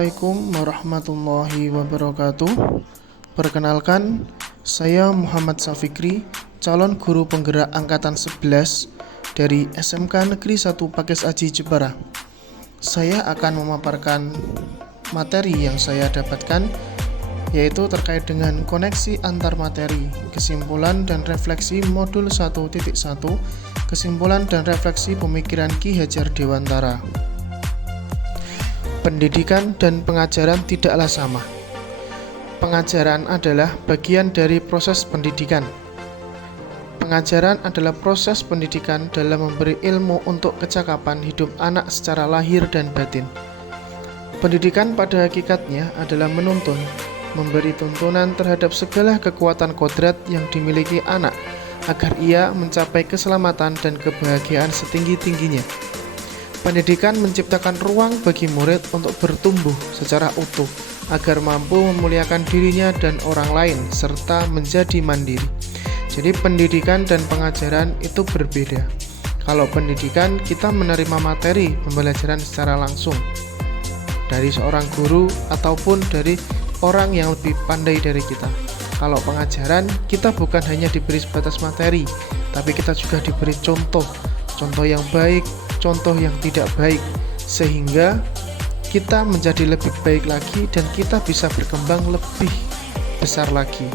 Assalamualaikum warahmatullahi wabarakatuh. Perkenalkan, saya Muhammad Safikri, calon guru penggerak angkatan 11 dari SMK Negeri 1 Pakis Aji Jepara. Saya akan memaparkan materi yang saya dapatkan, yaitu terkait dengan koneksi antar materi, kesimpulan dan refleksi modul 1.1, kesimpulan dan refleksi pemikiran Ki Hajar Dewantara. Pendidikan dan pengajaran tidaklah sama. Pengajaran adalah bagian dari proses pendidikan. Pengajaran adalah proses pendidikan dalam memberi ilmu untuk kecakapan hidup anak secara lahir dan batin. Pendidikan pada hakikatnya adalah menuntun, memberi tuntunan terhadap segala kekuatan kodrat yang dimiliki anak agar ia mencapai keselamatan dan kebahagiaan setinggi-tingginya. Pendidikan menciptakan ruang bagi murid untuk bertumbuh secara utuh agar mampu memuliakan dirinya dan orang lain serta menjadi mandiri. Jadi pendidikan dan pengajaran itu berbeda. Kalau pendidikan kita menerima materi pembelajaran secara langsung dari seorang guru ataupun dari orang yang lebih pandai dari kita. Kalau pengajaran kita bukan hanya diberi sebatas materi, tapi kita juga diberi contoh yang baik, contoh yang tidak baik, sehingga kita menjadi lebih baik lagi dan kita bisa berkembang lebih besar lagi.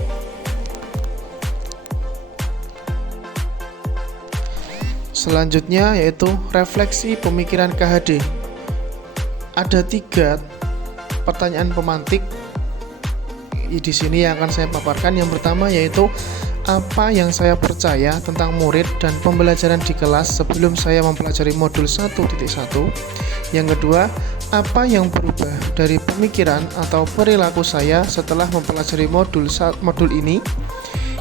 Selanjutnya yaitu refleksi pemikiran KHD. Ada 3 pertanyaan pemantik di sini yang akan saya paparkan. Yang pertama yaitu apa yang saya percaya tentang murid dan pembelajaran di kelas sebelum saya mempelajari modul 1.1. Yang kedua, apa yang berubah dari pemikiran atau perilaku saya setelah mempelajari modul ini.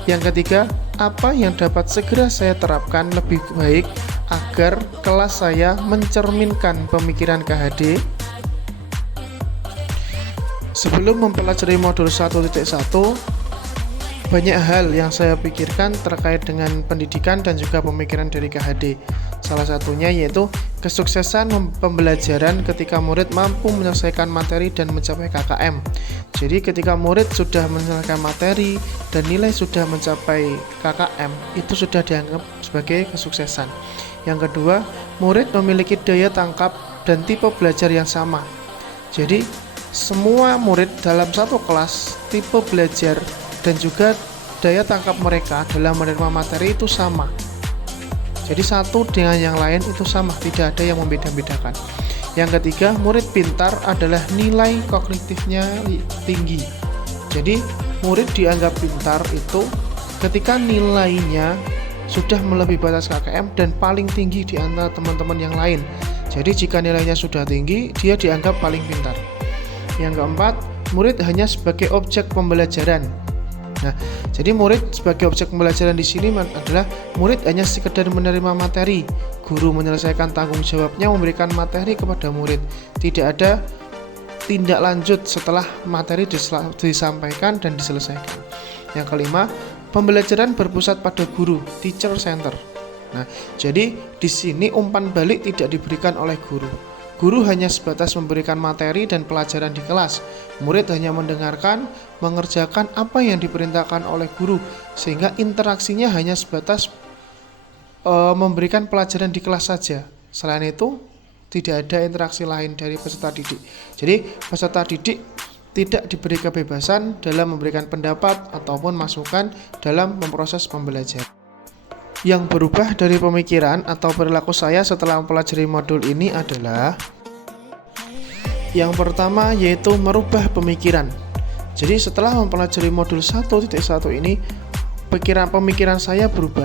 Yang ketiga, apa yang dapat segera saya terapkan lebih baik agar kelas saya mencerminkan pemikiran KHD. Sebelum mempelajari modul 1.1, banyak hal yang saya pikirkan terkait dengan pendidikan dan juga pemikiran dari KHD. Salah satunya yaitu kesuksesan pembelajaran ketika murid mampu menyelesaikan materi dan mencapai KKM. Jadi ketika murid sudah menyelesaikan materi dan nilai sudah mencapai KKM, itu sudah dianggap sebagai kesuksesan. Yang kedua, murid memiliki daya tangkap dan tipe belajar yang sama. Jadi semua murid dalam satu kelas, tipe belajar dan juga daya tangkap mereka dalam menerima materi itu sama. Jadi satu dengan yang lain itu sama, tidak ada yang membeda-bedakan. Yang ketiga, murid pintar adalah nilai kognitifnya tinggi. Jadi murid dianggap pintar itu ketika nilainya sudah melebihi batas KKM dan paling tinggi di antara teman-teman yang lain. Jadi jika nilainya sudah tinggi, dia dianggap paling pintar. Yang keempat, murid hanya sebagai objek pembelajaran. Nah, jadi murid sebagai objek pembelajaran di sini adalah murid hanya sekedar menerima materi. Guru menyelesaikan tanggung jawabnya memberikan materi kepada murid. Tidak ada tindak lanjut setelah materi disampaikan dan diselesaikan. Yang kelima, pembelajaran berpusat pada guru, teacher center. Nah, jadi di sini umpan balik tidak diberikan oleh guru. Guru hanya sebatas memberikan materi dan pelajaran di kelas. Murid hanya mendengarkan, mengerjakan apa yang diperintahkan oleh guru, sehingga interaksinya hanya sebatas memberikan pelajaran di kelas saja. Selain itu, tidak ada interaksi lain dari peserta didik. Jadi, peserta didik tidak diberi kebebasan dalam memberikan pendapat ataupun masukan dalam memproses pembelajaran. Yang berubah dari pemikiran atau perilaku saya setelah mempelajari modul ini adalah yang pertama yaitu merubah pemikiran. Jadi setelah mempelajari modul 1.1 ini, pemikiran saya berubah.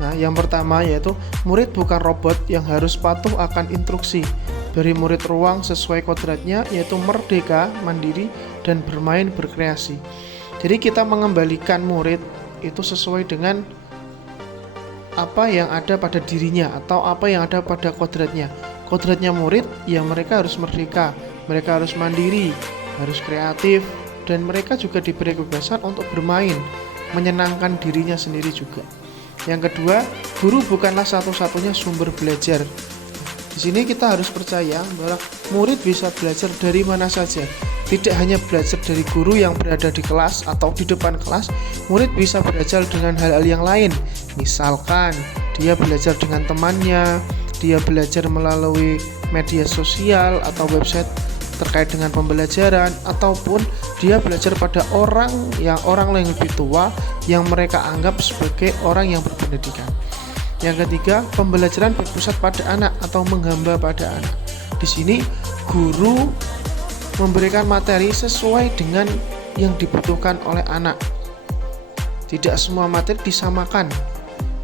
Nah, yang pertama yaitu murid bukan robot yang harus patuh akan instruksi. Beri murid ruang sesuai kodratnya, yaitu merdeka, mandiri, dan bermain berkreasi. Jadi kita mengembalikan murid itu sesuai dengan apa yang ada pada dirinya atau apa yang ada pada kodratnya. Kodratnya murid, ya mereka harus merdeka, mereka harus mandiri, harus kreatif, dan mereka juga diberi kebebasan untuk bermain, menyenangkan dirinya sendiri juga. Yang kedua, guru bukanlah satu-satunya sumber belajar. Di sini kita harus percaya bahwa murid bisa belajar dari mana saja. Tidak hanya belajar dari guru yang berada di kelas atau di depan kelas, murid bisa belajar dengan hal-hal yang lain. Misalkan dia belajar dengan temannya, dia belajar melalui media sosial atau website terkait dengan pembelajaran, ataupun dia belajar pada orang yang lebih tua yang mereka anggap sebagai orang yang berpendidikan. Yang ketiga, pembelajaran berpusat pada anak atau menghamba pada anak. Di sini guru memberikan materi sesuai dengan yang dibutuhkan oleh anak. Tidak semua materi disamakan.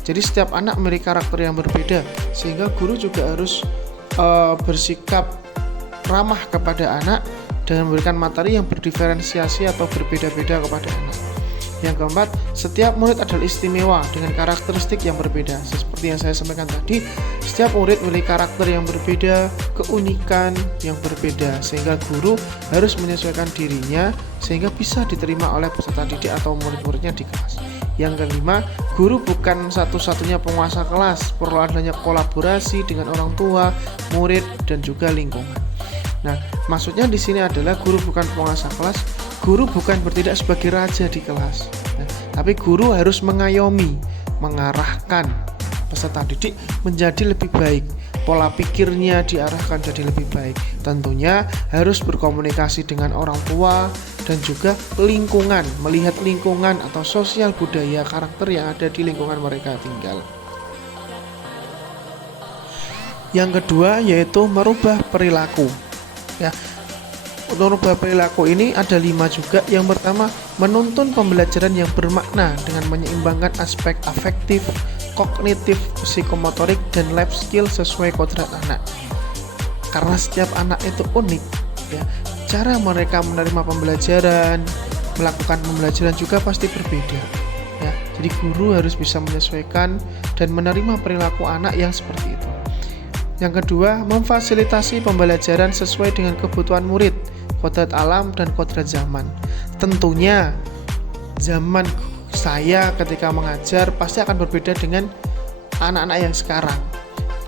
Jadi setiap anak memiliki karakter yang berbeda, sehingga guru juga harus bersikap ramah kepada anak dan memberikan materi yang berdiferensiasi atau berbeda-beda kepada anak. Yang keempat, setiap murid adalah istimewa dengan karakteristik yang berbeda. Seperti yang saya sampaikan tadi, setiap murid memiliki karakter yang berbeda, keunikan yang berbeda, sehingga guru harus menyesuaikan dirinya sehingga bisa diterima oleh peserta didik atau murid-muridnya di kelas. Yang kelima, guru bukan satu-satunya penguasa kelas, perlu adanya kolaborasi dengan orang tua, murid, dan juga lingkungan. Nah, maksudnya di sini adalah guru bukan penguasa kelas, guru bukan bertindak sebagai raja di kelas. Nah, tapi guru harus mengayomi, mengarahkan peserta didik menjadi lebih baik. Pola pikirnya diarahkan jadi lebih baik. Tentunya harus berkomunikasi dengan orang tua dan juga lingkungan, melihat lingkungan atau sosial budaya karakter yang ada di lingkungan mereka tinggal. Yang kedua yaitu merubah perilaku. Ya, untuk merubah perilaku ini ada 5 juga. Yang pertama, menuntun pembelajaran yang bermakna dengan menyeimbangkan aspek afektif, kognitif, psikomotorik, dan life skill sesuai kodrat anak. Karena setiap anak itu unik, ya, cara mereka menerima pembelajaran, melakukan pembelajaran juga pasti berbeda. Ya, jadi guru harus bisa menyesuaikan dan menerima perilaku anak yang seperti itu. Yang kedua, memfasilitasi pembelajaran sesuai dengan kebutuhan murid, kodrat alam, dan kodrat zaman. Tentunya zaman saya ketika mengajar pasti akan berbeda dengan anak-anak yang sekarang.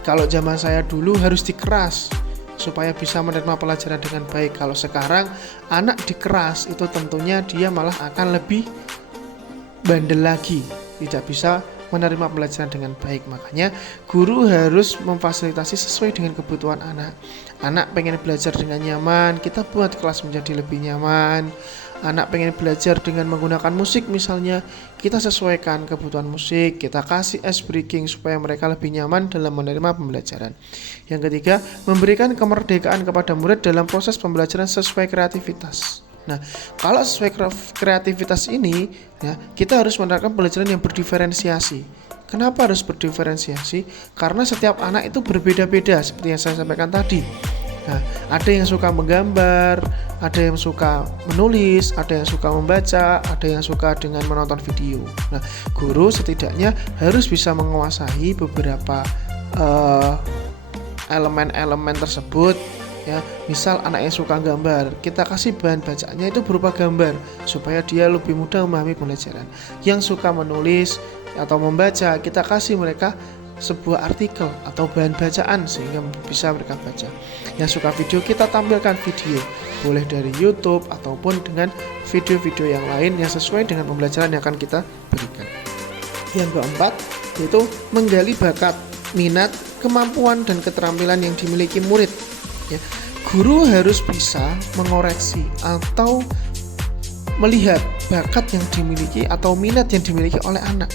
Kalau zaman saya dulu harus dikeras supaya bisa menerima pelajaran dengan baik. Kalau sekarang anak dikeras itu tentunya dia malah akan lebih bandel lagi, tidak bisa menerima pelajaran dengan baik. Makanya guru harus memfasilitasi sesuai dengan kebutuhan anak. Anak pengen belajar dengan nyaman, kita buat kelas menjadi lebih nyaman. Anak pengen belajar dengan menggunakan musik misalnya, kita sesuaikan kebutuhan musik, kita kasih ice breaking supaya mereka lebih nyaman dalam menerima pembelajaran. Yang ketiga, memberikan kemerdekaan kepada murid dalam proses pembelajaran sesuai kreativitas. Nah, kalau sesuai kreativitas ini, ya, kita harus menerapkan pembelajaran yang berdiferensiasi. Kenapa harus berdiferensiasi? Karena setiap anak itu berbeda-beda, seperti yang saya sampaikan tadi. Nah, ada yang suka menggambar, ada yang suka menulis, ada yang suka membaca, ada yang suka dengan menonton video. Nah, guru setidaknya harus bisa menguasai beberapa elemen-elemen tersebut. Ya, misal anak yang suka gambar, kita kasih bahan bacaannya itu berupa gambar supaya dia lebih mudah memahami pembelajaran. Yang suka menulis atau membaca, kita kasih mereka sebuah artikel atau bahan bacaan sehingga bisa mereka baca. Yang suka video, kita tampilkan video, boleh dari YouTube ataupun dengan video-video yang lain yang sesuai dengan pembelajaran yang akan kita berikan. Yang keempat yaitu menggali bakat, minat, kemampuan, dan keterampilan yang dimiliki murid. Ya, guru harus bisa mengoreksi atau melihat bakat yang dimiliki atau minat yang dimiliki oleh anak.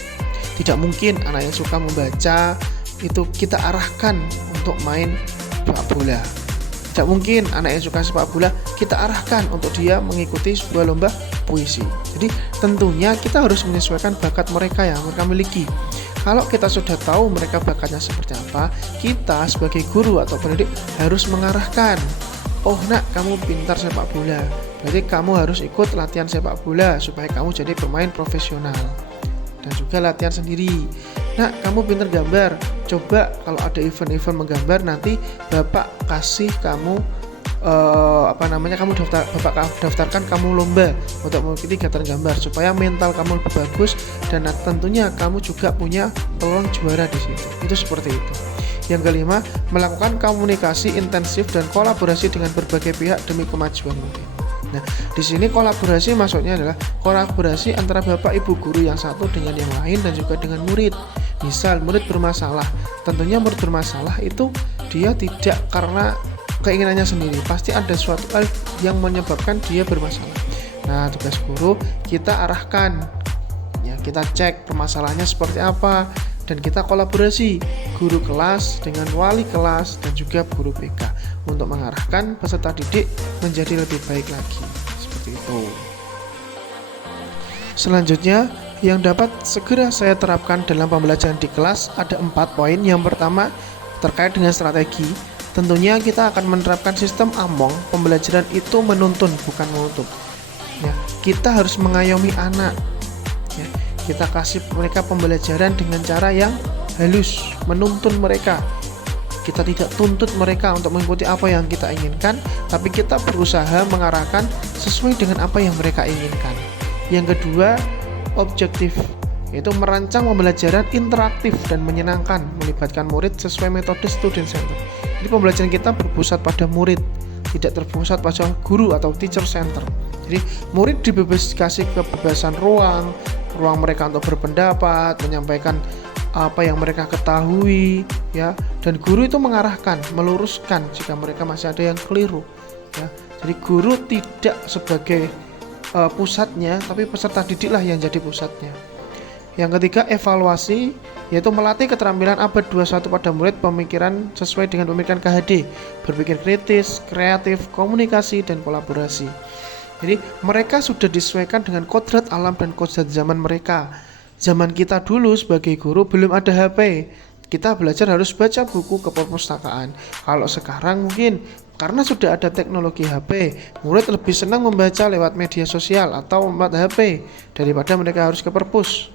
Tidak mungkin anak yang suka membaca itu kita arahkan untuk main sepak bola. Tidak mungkin anak yang suka sepak bola kita arahkan untuk dia mengikuti sebuah lomba puisi. Jadi tentunya kita harus menyesuaikan bakat mereka yang mereka miliki. Kalau kita sudah tahu mereka bakatnya seperti apa, kita sebagai guru atau pendidik harus mengarahkan. Oh nak, kamu pintar sepak bola, berarti kamu harus ikut latihan sepak bola supaya kamu jadi pemain profesional. Dan juga latihan sendiri. Nak, kamu pintar gambar, coba kalau ada event-event menggambar nanti bapak kasih kamu kamu daftarkan kamu lomba untuk mengikuti kegiatan gambar supaya mental kamu lebih bagus dan tentunya kamu juga punya peluang juara di situ. Itu seperti itu. Yang kelima, melakukan komunikasi intensif dan kolaborasi dengan berbagai pihak demi kemajuan murid. Nah, di sini kolaborasi maksudnya adalah kolaborasi antara bapak ibu guru yang satu dengan yang lain dan juga dengan murid. Misal murid bermasalah, tentunya murid bermasalah itu dia tidak karena keinginannya sendiri, pasti ada suatu hal yang menyebabkan dia bermasalah. Nah, tugas guru kita arahkan, ya kita cek permasalahannya seperti apa, dan kita kolaborasi guru kelas dengan wali kelas dan juga guru BK untuk mengarahkan peserta didik menjadi lebih baik lagi, seperti itu. Selanjutnya, yang dapat segera saya terapkan dalam pembelajaran di kelas ada 4 poin. Yang pertama, terkait dengan strategi. Tentunya kita akan menerapkan sistem AMONG. Pembelajaran itu menuntun, bukan menutup. Ya, kita harus mengayomi anak. Ya, kita kasih mereka pembelajaran dengan cara yang halus, menuntun mereka. Kita tidak tuntut mereka untuk mengikuti apa yang kita inginkan, tapi kita berusaha mengarahkan sesuai dengan apa yang mereka inginkan. Yang kedua, objektif, yaitu merancang pembelajaran interaktif dan menyenangkan, melibatkan murid sesuai metode student center. Jadi pembelajaran kita berpusat pada murid, tidak terpusat pada guru atau teacher center. Jadi murid dikasih kebebasan ruang mereka untuk berpendapat, menyampaikan apa yang mereka ketahui, ya, dan guru itu mengarahkan, meluruskan jika mereka masih ada yang keliru, ya. Jadi guru tidak sebagai pusatnya, tapi peserta didiklah yang jadi pusatnya. Yang ketiga, evaluasi, yaitu melatih keterampilan abad 21 pada murid pemikiran sesuai dengan pemikiran KHD, berpikir kritis, kreatif, komunikasi, dan kolaborasi. Jadi mereka sudah disesuaikan dengan kodrat alam dan kodrat zaman mereka. Zaman kita dulu sebagai guru belum ada HP. Kita belajar harus baca buku ke perpustakaan. Kalau sekarang mungkin karena sudah ada teknologi HP, murid lebih senang membaca lewat media sosial atau lewat HP daripada mereka harus ke perpus.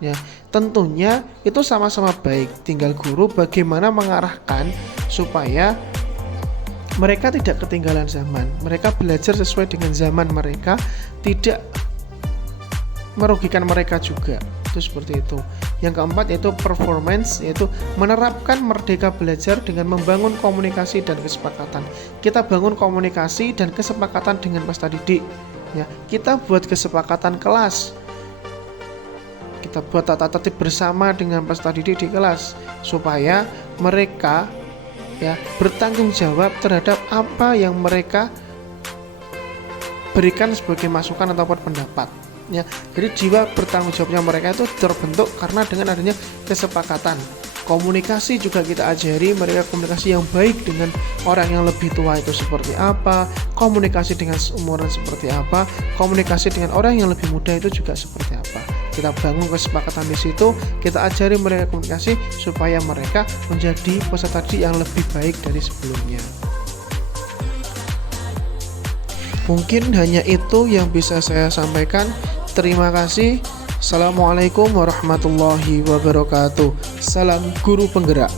Ya, tentunya itu sama-sama baik. Tinggal guru bagaimana mengarahkan supaya mereka tidak ketinggalan zaman. Mereka belajar sesuai dengan zaman mereka, tidak merugikan mereka juga. Itu seperti itu. Yang keempat yaitu performance, yaitu menerapkan merdeka belajar dengan membangun komunikasi dan kesepakatan. Kita bangun komunikasi dan kesepakatan dengan peserta didik. Ya, kita buat kesepakatan kelas. Kita buat tata tertib bersama dengan peserta didik di kelas supaya mereka ya bertanggung jawab terhadap apa yang mereka berikan sebagai masukan ataupun pendapat. Ya, jadi jiwa bertanggung jawabnya mereka itu terbentuk karena dengan adanya kesepakatan. Komunikasi juga kita ajari mereka komunikasi yang baik dengan orang yang lebih tua itu seperti apa, komunikasi dengan seumuran seperti apa, komunikasi dengan orang yang lebih muda itu juga seperti apa. Kita bangun kesepakatan di situ, kita ajari mereka komunikasi supaya mereka menjadi peserta didik yang lebih baik dari sebelumnya. Mungkin hanya itu yang bisa saya sampaikan. Terima kasih. Assalamualaikum warahmatullahi wabarakatuh. Salam guru penggerak.